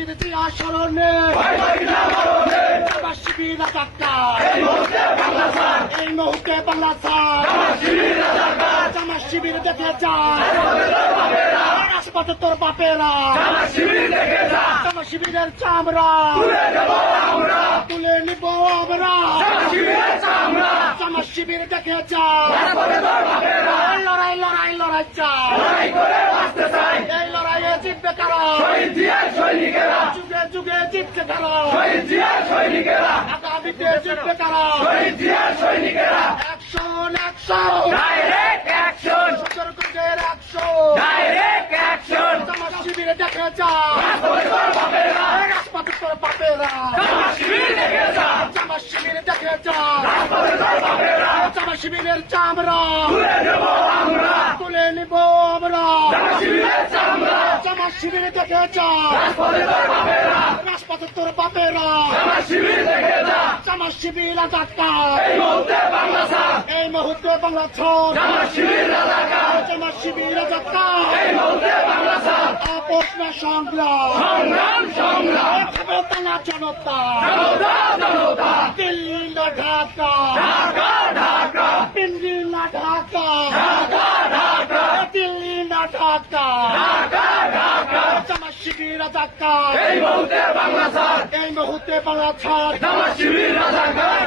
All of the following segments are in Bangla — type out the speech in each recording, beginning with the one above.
শহীদ জিয়া স্মরণে জামাত শিবির রাজাকার এই মুহূর্তে বাংলা ছাড় জামাত শিবির দেখে যায় রাজপথে তোর বাপেরা জামাত শিবিরের চামড়া তুলে নিব আমরা জামাত শিবির দেখে যায় লড়াই লড়াই লড়াই চাই এই লড়াইয়ে জিতবে কারা যুগে যুগে জিতবে কারা আগামীতে জিতবে কারা অ্যাকশন অ্যাকশন সরকারের অ্যাকশন জামাত শিবিরে দেখে যায় রাজপথে তোর বাপেরা জামাত শিবিরে দেখে যায় জামাত শিবিরের চামড়া তুলে নিব আমরা জামাত শিবিরে দেখে যায় রাজপথে তোর বাপেরা জামাত শিবির রাজাকার এই মুহূর্তে বাংলা ছাড় জামাত শিবির রাজাকার আপোষ না সংগ্রাম ক্ষমতা না জনতা দিল্লি না ঢাকা দিল্লি না ঢাকা দিল্লি না ঢাকা জামাত শিবির রাজাকার এই মুহূর্তে বাংলা ছাড় জামাত শিবির রাজাকার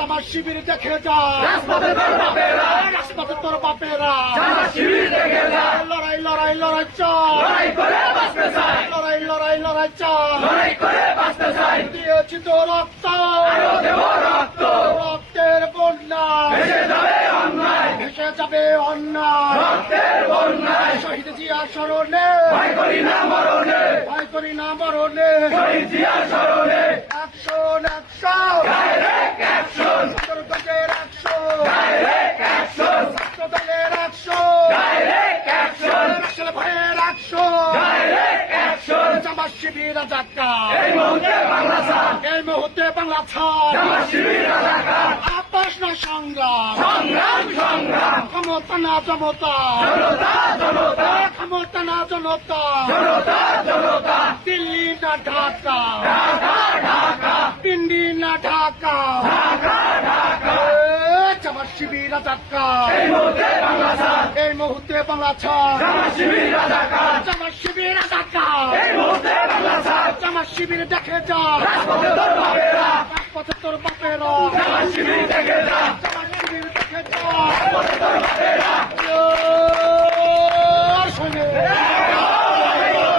জামাত শিবির দেখে যায় রাজপথে তোর বাপেরা লড়াই লড়াই লড়াই চাই লড়াই লড়াই লড়াই চাই দিয়েছি তো রক্ত রক্তের বন্যা ভেসে যাবে অন্যায় শহীদ জিয়া স্মরণে ভয় করি না মরণে অ্যাকশন সরকারের অ্যাকশন ছাত্রদলের অ্যাকশন রাসেল ভাইয়ের অ্যাকশন জামাত শিবির রাজাকার এই মুহূর্তে বাংলা ছাড় আপোষ না সংগ্রাম ক্ষমতা না জনতা ক্ষমতা না জনতা দিল্লি না ঢাকা পিন্ডি না ঢাকা জামাত শিবির রাজাকার এই মুহূর্তে বাংলা ছাড় জামাত শিবির রাজাকার জামাত শিবির দেখে যায় রাজপথে তোর বাপেরা জামাত শিবির দেখে যায়